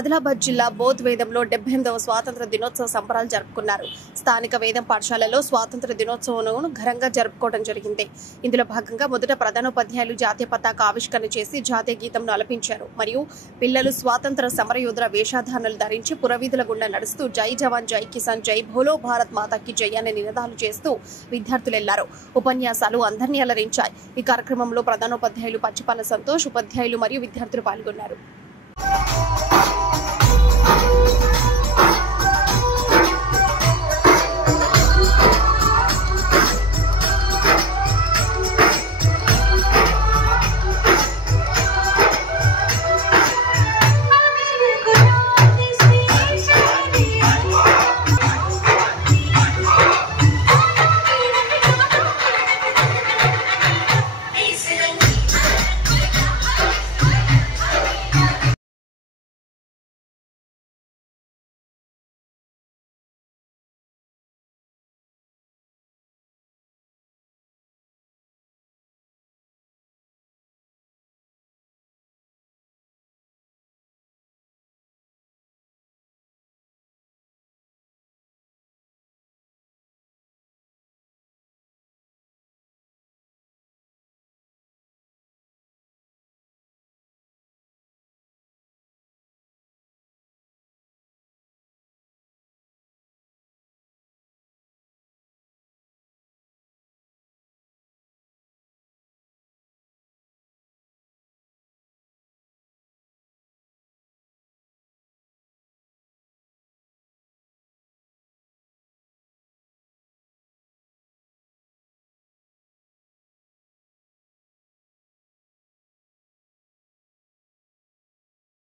ఆదిలాబాద్ జిల్లా బోధ్ వేదంలో 78వ స్వాతంత్ర దినోత్సవ సంబరాలు జరుపుకున్నారు. స్థానిక వేదం పాఠశాలలో స్వాతంత్ర దినోత్సవం ఘనంగా జరుపుకోవడం జరిగింది. ఇందులో భాగంగా మొదట ప్రధానోపాధ్యాయులు జాతీయ పతాక ఆవిష్కరణ చేసి జాతీయ గీతంను ఆలపించారు. మరియు పిల్లలు స్వాతంత్ర సమరయోధుల వేషధారణలు ధరించి పురవీధుల గుండా నడుస్తూ జై జవాన్ జై కిసాన్ జై భోలో భారత్ మాతాకి జై అనే నినాదాలు చేస్తూ విద్యార్థులు వెళ్లారు. ఉపన్యాసాలు అందరినీ అలరించాయి. ఈ కార్యక్రమంలో ప్రధానోపాధ్యాయులు పచ్చిపాల సంతోష్, ఉపాధ్యాయులు మరియు విద్యార్థులు పాల్గొన్నారు.